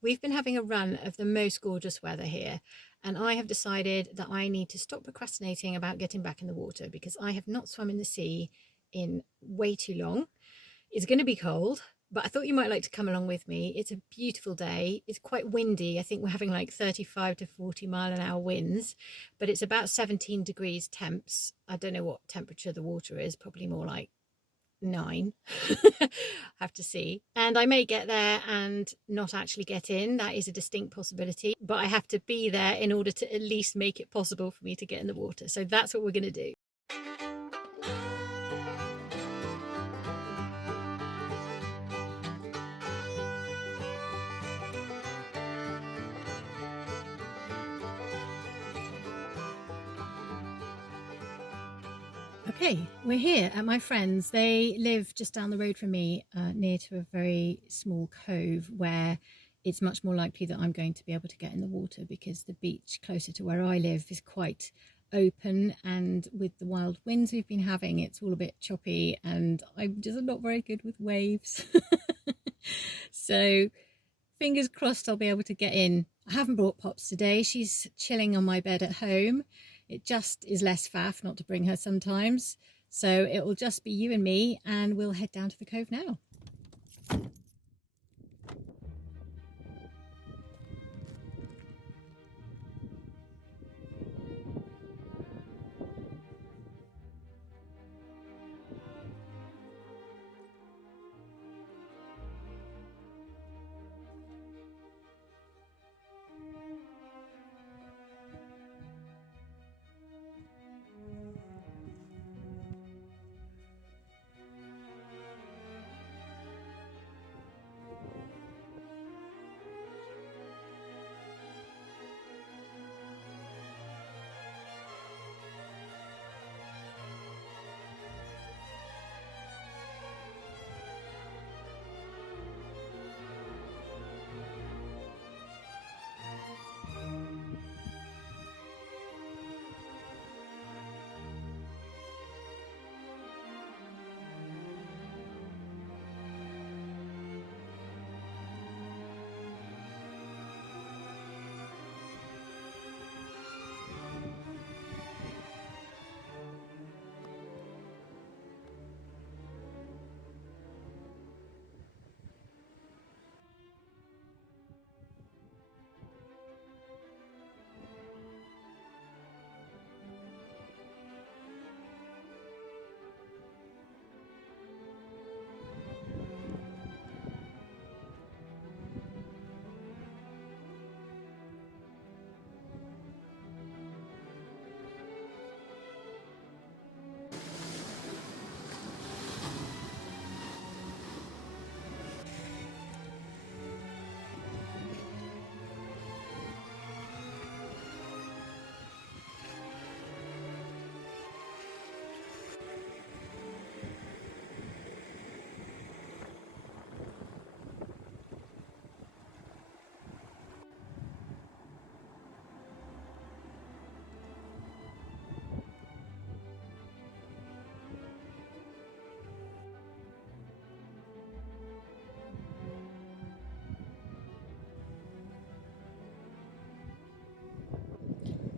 We've been having a run of the most gorgeous weather here, and I have decided that I need to stop procrastinating about getting back in the water because I have not swum in the sea in way too long. It's going to be cold, but I thought you might like to come along with me. It's a beautiful day. It's quite windy. I think we're having like 35 to 40-mile-an-hour winds, but it's about 17 degrees temps. I don't know what temperature the water is, probably more like 9. Have to see, and I may get there and not actually get in. That is a distinct possibility, but I have to be there in order to at least make it possible for me to get in the water. So that's what we're going to do. Okay, we're here at my friends. They live just down the road from me, near to a very small cove where it's much more likely that I'm going to be able to get in the water because the beach closer to where I live is quite open, and with the wild winds we've been having, it's all a bit choppy and I'm just not very good with waves. So fingers crossed I'll be able to get in. I haven't brought Pops today. She's chilling on my bed at home. It just is less faff not to bring her sometimes. So it will just be you and me, and we'll head down to the cove now.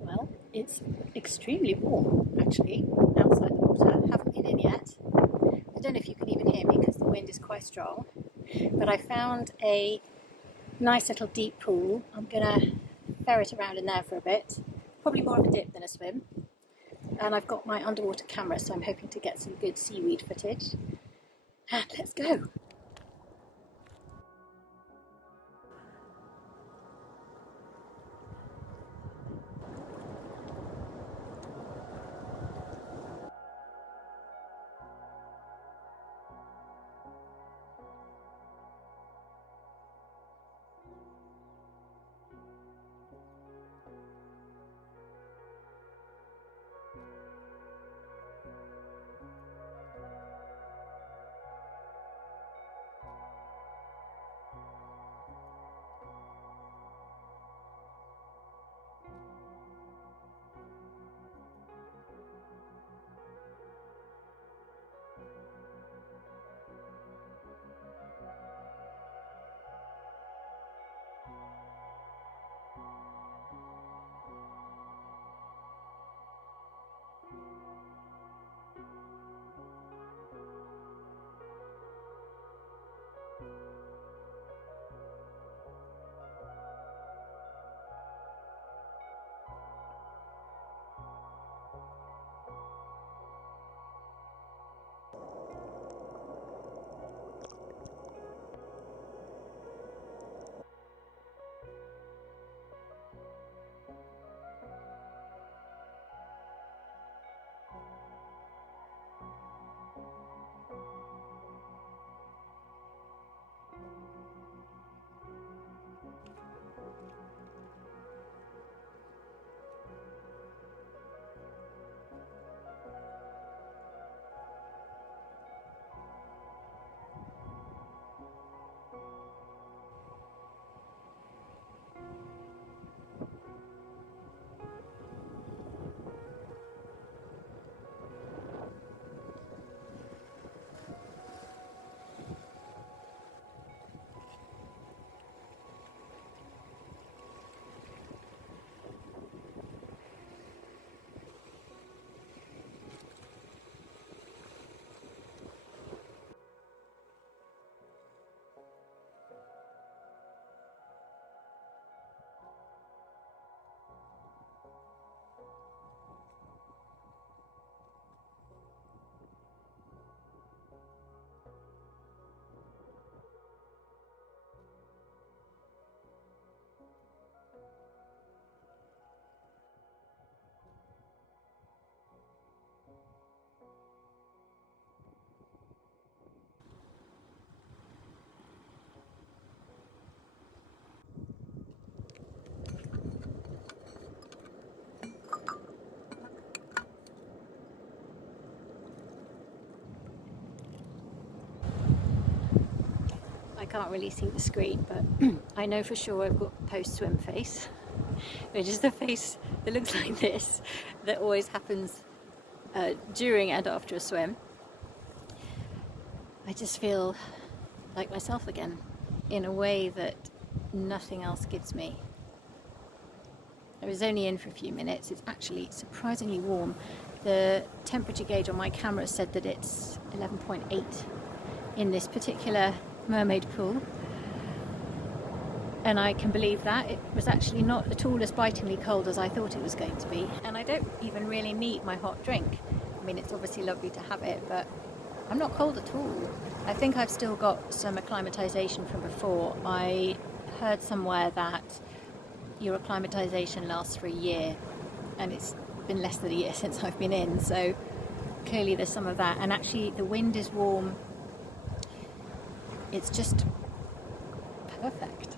Well, it's extremely warm actually outside the water. I haven't been in yet. I don't know if you can even hear me because the wind is quite strong. But I found a nice little deep pool. I'm gonna ferret around in there for a bit. Probably more of a dip than a swim. And I've got my underwater camera, so I'm hoping to get some good seaweed footage. And let's go. can't really see the screen, but I know for sure I've got post-swim face, which is the face that looks like this, that always happens during and after a swim. I just feel like myself again in a way that nothing else gives me. I was only in for a few minutes. It's actually surprisingly warm. The temperature gauge on my camera said that it's 11.8 in this particular mermaid pool, and I can believe that. It was actually not at all as bitingly cold as I thought it was going to be, and I don't even really need my hot drink. I mean, it's obviously lovely to have it, but I'm not cold at all. I think I've still got some acclimatization from before. I heard somewhere that your acclimatization lasts for a year, and it's been less than a year since I've been in, so clearly there's some of that. And actually the wind is warm. It's just perfect.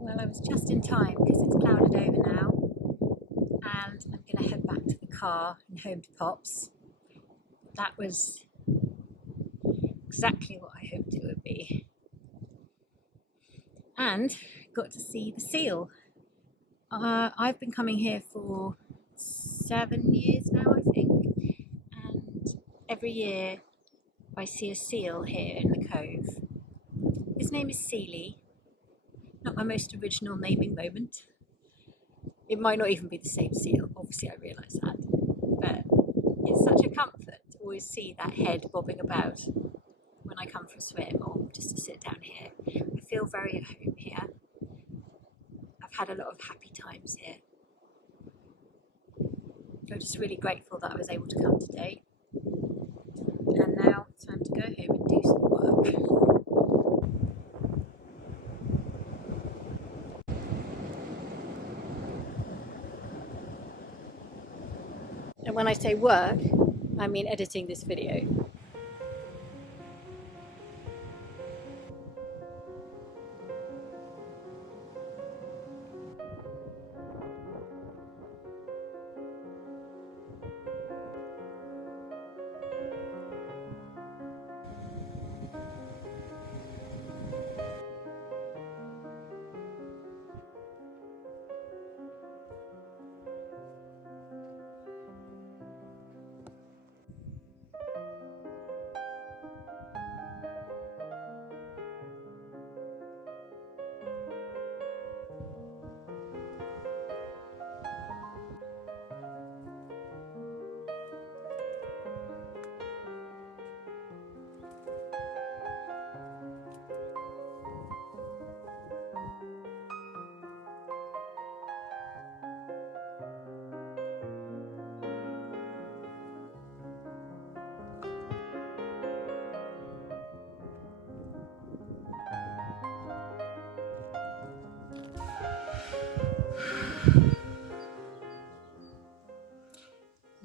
Well, I was just in time because it's clouded over now, and I'm going to head back to the car and home to Pops. That was exactly what I hoped it would be. And got to see the seal. I've been coming here for 7 years now, I think, and every year I see a seal here in the cove. His name is Sealy. Not my most original naming moment. It might not even be the same seal, obviously I realise that, but it's such a comfort to always see that head bobbing about when I come for a swim or just to sit down here. I feel very at home here. I've had a lot of happy times here. I'm just really grateful that I was able to come today. And now it's time to go home and do some work. And when I say work, I mean editing this video.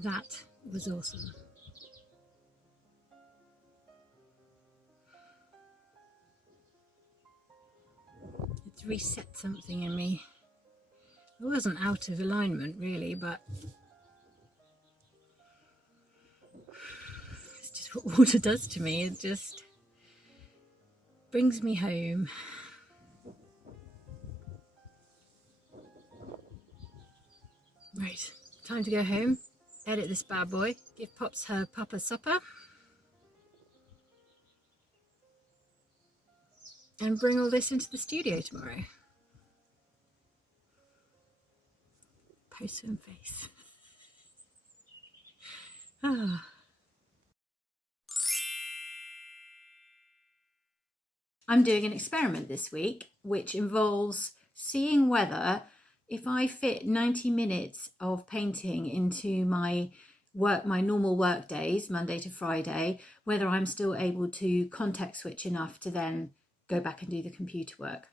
That was awesome. It's reset something in me. It wasn't out of alignment really, but it's just what water does to me. It just brings me home. Right, time to go home, edit this bad boy, give Pops her papa supper, and bring all this into the studio tomorrow. Post-swim face. I'm doing an experiment this week which involves seeing whether if I fit 90 minutes of painting into my normal work days, Monday to Friday, whether I'm still able to context switch enough to then go back and do the computer work.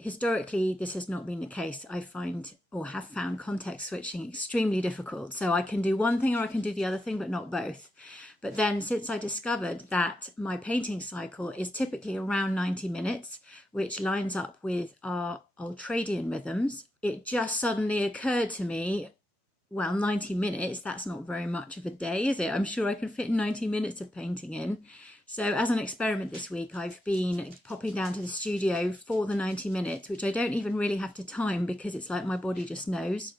historically, this has not been the case. I find or have found context switching extremely difficult. So I can do one thing or I can do the other thing, but not both. But then since I discovered that my painting cycle is typically around 90 minutes, which lines up with our ultradian rhythms, it just suddenly occurred to me, well, 90 minutes, that's not very much of a day, is it? I'm sure I can fit 90 minutes of painting in. So as an experiment this week, I've been popping down to the studio for the 90 minutes, which I don't even really have to time because it's like my body just knows.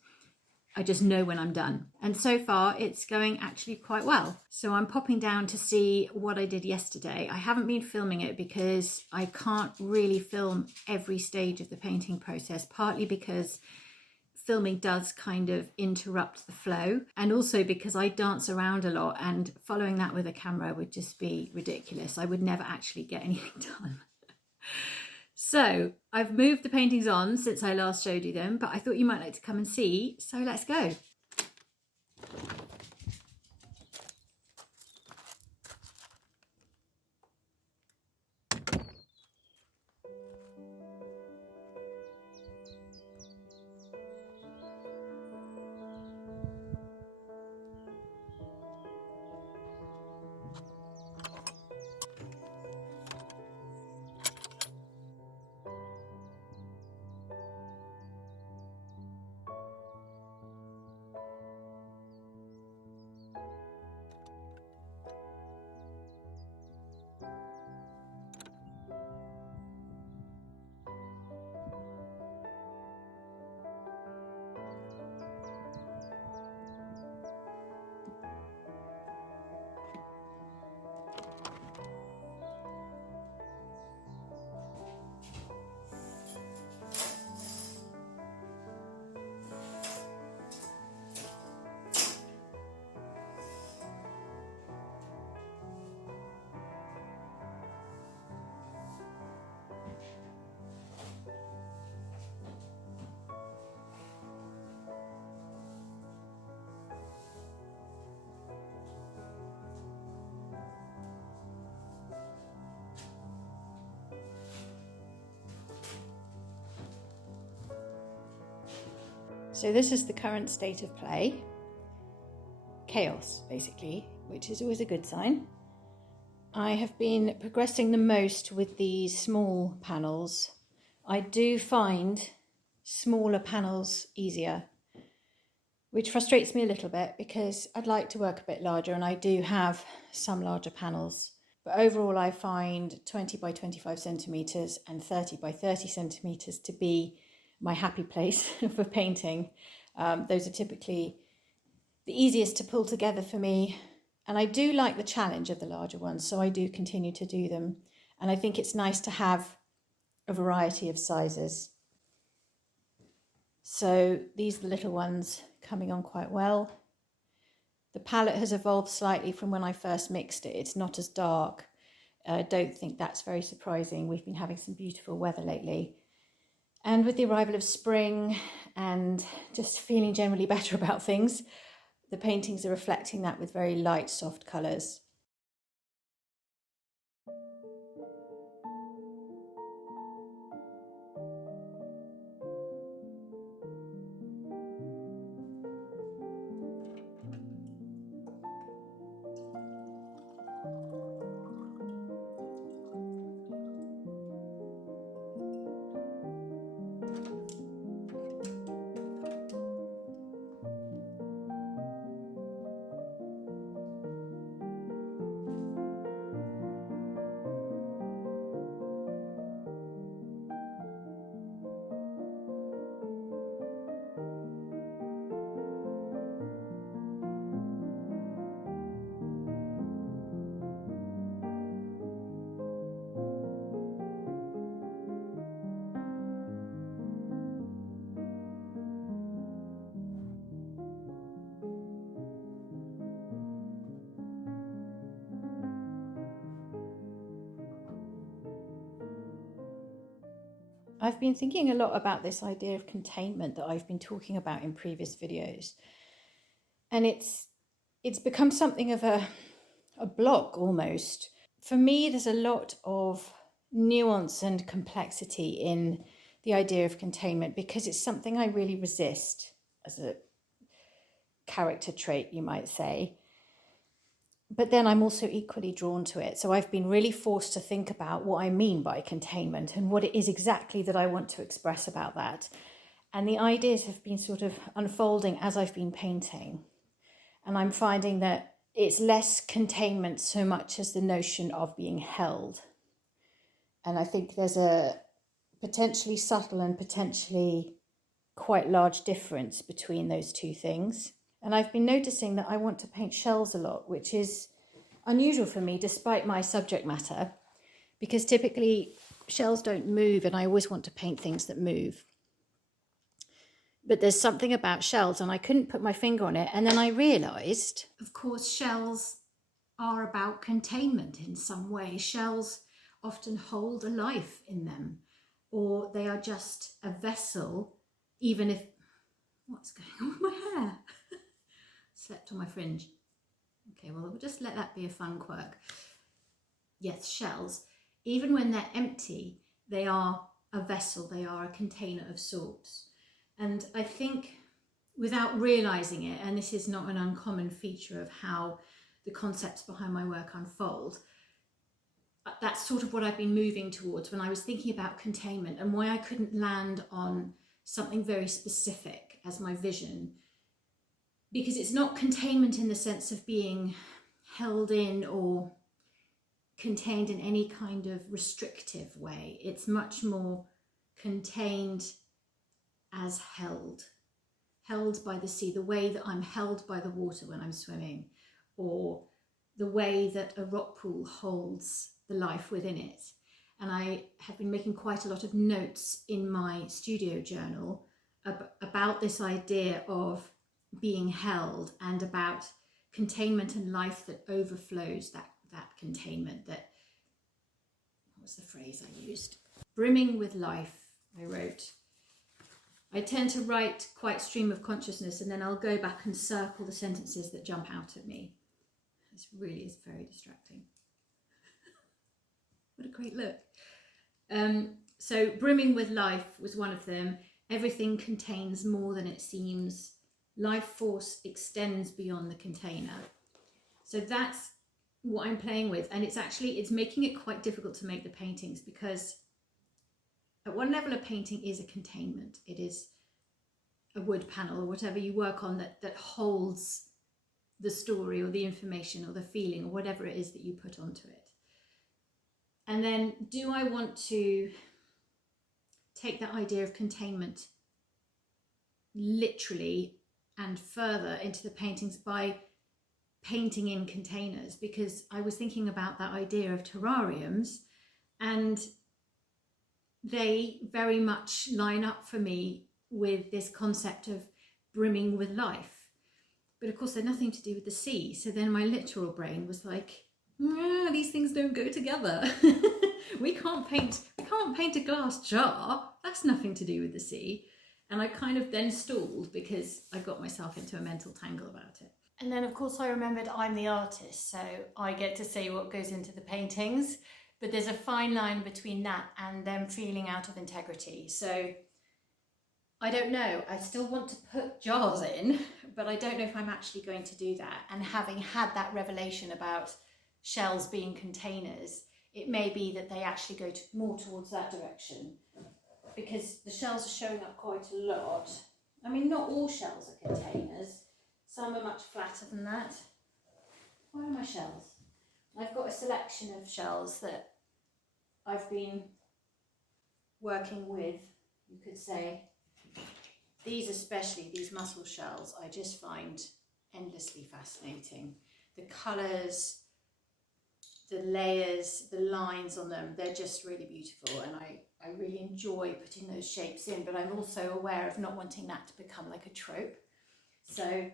I just know when I'm done. And so far it's going actually quite well. So I'm popping down to see what I did yesterday. I haven't been filming it because I can't really film every stage of the painting process, partly because filming does kind of interrupt the flow, and also because I dance around a lot and following that with a camera would just be ridiculous. I would never actually get anything done. So I've moved the paintings on since I last showed you them, but I thought you might like to come and see, so let's go. So this is the current state of play. Chaos, basically, which is always a good sign. I have been progressing the most with these small panels. I do find smaller panels easier, which frustrates me a little bit because I'd like to work a bit larger, and I do have some larger panels. But overall, I find 20 by 25 centimetres and 30 by 30 centimetres to be my happy place for painting. Those are typically the easiest to pull together for me. And I do like the challenge of the larger ones, so I do continue to do them. And I think it's nice to have a variety of sizes. So these are the little ones coming on quite well. The palette has evolved slightly from when I first mixed it. It's not as dark. I don't think that's very surprising. We've been having some beautiful weather lately. And with the arrival of spring and just feeling generally better about things, the paintings are reflecting that with very light, soft colours. I've been thinking a lot about this idea of containment that I've been talking about in previous videos. And it's become something of a block almost. For me, there's a lot of nuance and complexity in the idea of containment, because it's something I really resist as a character trait, you might say. But then I'm also equally drawn to it. So I've been really forced to think about what I mean by containment and what it is exactly that I want to express about that. And the ideas have been sort of unfolding as I've been painting. And I'm finding that it's less containment so much as the notion of being held. And I think there's a potentially subtle and potentially quite large difference between those two things. And I've been noticing that I want to paint shells a lot, which is unusual for me despite my subject matter, because typically shells don't move and I always want to paint things that move. But there's something about shells and I couldn't put my finger on it. And then I realised, of course, shells are about containment in some way. Shells often hold a life in them, or they are just a vessel, even if... What's going on with my hair? Slept on my fringe. Okay, well, we'll just let that be a fun quirk. Yes, shells, even when they're empty, they are a vessel, they are a container of sorts. And I think without realising it, and this is not an uncommon feature of how the concepts behind my work unfold, that's sort of what I've been moving towards when I was thinking about containment and why I couldn't land on something very specific as my vision. Because it's not containment in the sense of being held in or contained in any kind of restrictive way. It's much more contained as held by the sea, the way that I'm held by the water when I'm swimming, or the way that a rock pool holds the life within it. And I have been making quite a lot of notes in my studio journal about this idea of being held and about containment and life that overflows that containment. That, what was the phrase I used? Brimming with life, I wrote. I tend to write quite stream of consciousness and then I'll go back and circle the sentences that jump out at me. This really is very distracting. What a great look. So brimming with life was one of them. Everything contains more than it seems. Life force extends beyond the container. So that's what I'm playing with. And it's making it quite difficult to make the paintings, because at one level a painting is a containment. It is a wood panel or whatever you work on that holds the story or the information or the feeling or whatever it is that you put onto it. And then do I want to take that idea of containment literally and further into the paintings by painting in containers? Because I was thinking about that idea of terrariums, and they very much line up for me with this concept of brimming with life. But of course they're nothing to do with the sea. So then my literal brain was like, these things don't go together. we can't paint a glass jar. That's nothing to do with the sea. And I kind of then stalled because I got myself into a mental tangle about it. And then of course I remembered I'm the artist, so I get to say what goes into the paintings, but there's a fine line between that and them feeling out of integrity. So I don't know, I still want to put jars in, but I don't know if I'm actually going to do that. And having had that revelation about shells being containers, it may be that they actually go more towards that direction, because the shells are showing up quite a lot. I mean, not all shells are containers. Some are much flatter than that. Where are my shells? I've got a selection of shells that I've been working with, you could say. These especially, these mussel shells, I just find endlessly fascinating. The colours, the layers, the lines on them, they're just really beautiful, and I really enjoy putting those shapes in, but I'm also aware of not wanting that to become like a trope. So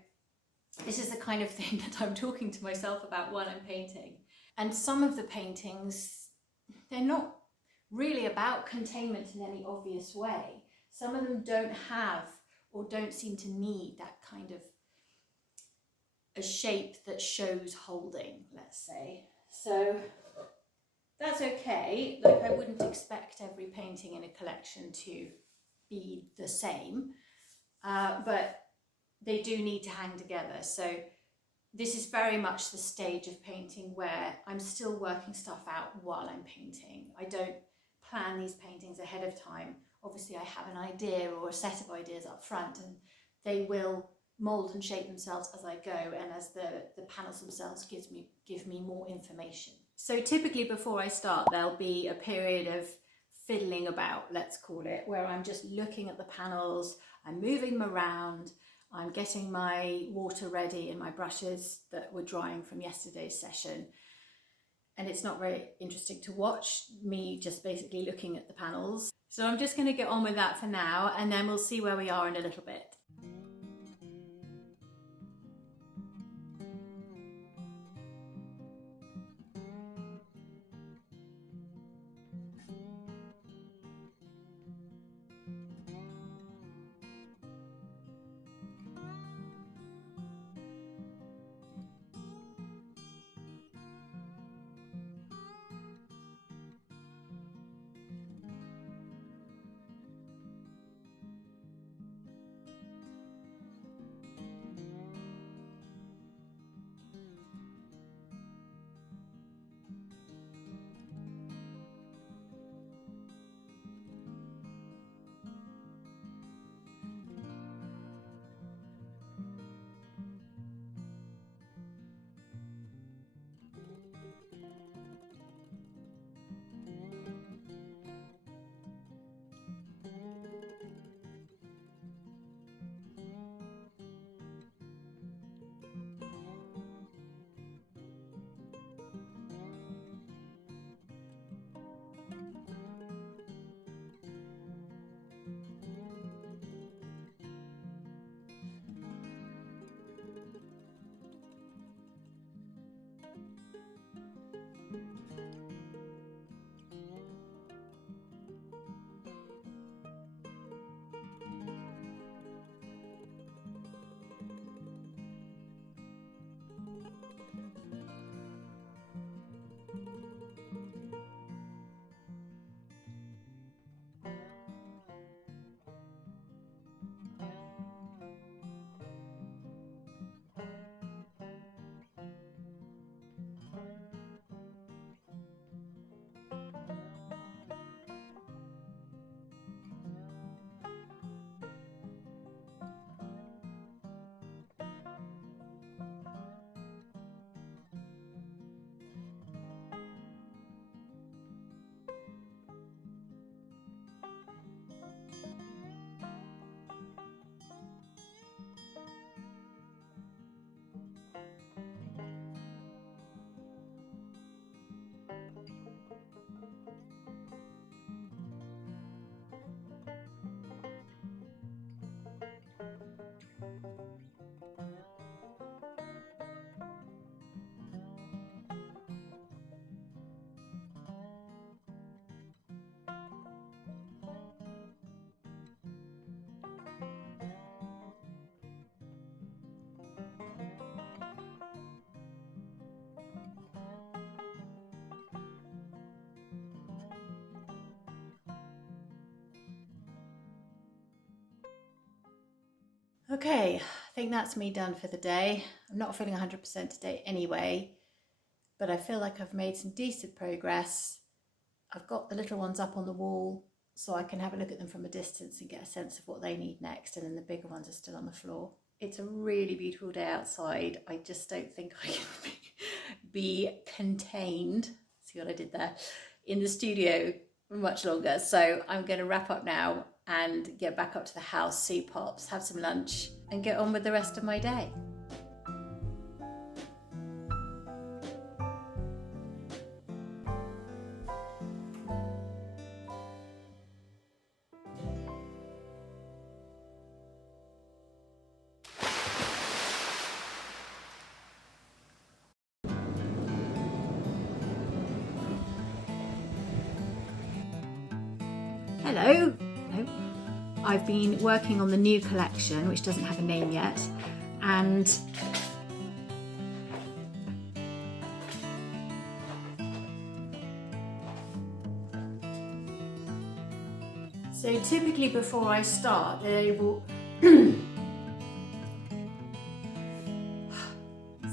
this is the kind of thing that I'm talking to myself about while I'm painting. And some of the paintings, they're not really about containment in any obvious way. Some of them don't have or don't seem to need that kind of a shape that shows holding, let's say. So That's okay. Like, I wouldn't expect every painting in a collection to be the same, but they do need to hang together. So this is very much the stage of painting where I'm still working stuff out while I'm painting. I don't plan these paintings ahead of time. Obviously I have an idea or a set of ideas up front, and they will mould and shape themselves as I go, and as the panels themselves give me more information. So typically before I start, there'll be a period of fiddling about, let's call it, where I'm just looking at the panels, I'm moving them around, I'm getting my water ready and my brushes that were drying from yesterday's session. And it's not very interesting to watch me just basically looking at the panels. So I'm just going to get on with that for now, and then we'll see where we are in a little bit. Okay, I think that's me done for the day. I'm not feeling 100% today anyway, but I feel like I've made some decent progress. I've got the little ones up on the wall so I can have a look at them from a distance and get a sense of what they need next, and then the bigger ones are still on the floor. It's a really beautiful day outside. I just don't think I can be contained, see what I did there, in the studio for much longer. So I'm going to wrap up now and get back up to the house, see Pops, have some lunch, and get on with the rest of my day. Hello. I've been working on the new collection, which doesn't have a name yet, and So typically before I start, they will...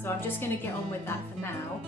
So I'm just going to get on with that for now.